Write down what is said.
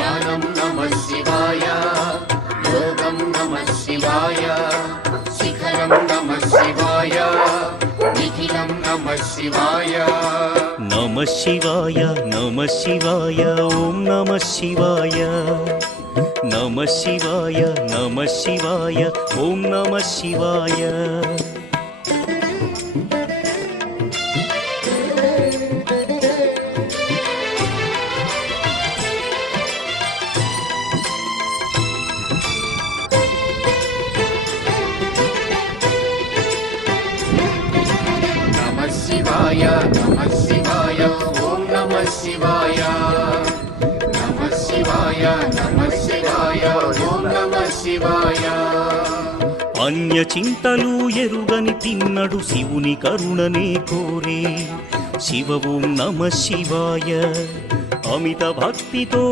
జ్ఞానం నమః శివాయ, యోగం నమః శివాయ, శిఖరం నమః శివాయ, నిఖిలం నమః శివాయ. నమః శివాయ నమః శివాయ ఓం నమః శివాయ. నమః శివాయ నమః శివాయ ఓం నమః శివాయ. నమః శివాయ నమః శివాయ ఓం నమః శివాయ. నమః శివాయ నమః శివాయ ఓం నమః శివాయ. అన్య చింతలు ఎరుగని తిన్నడు శివుని కరుణనే కోరే. శివ ఓం నమః శివాయ. అమిత భక్తితో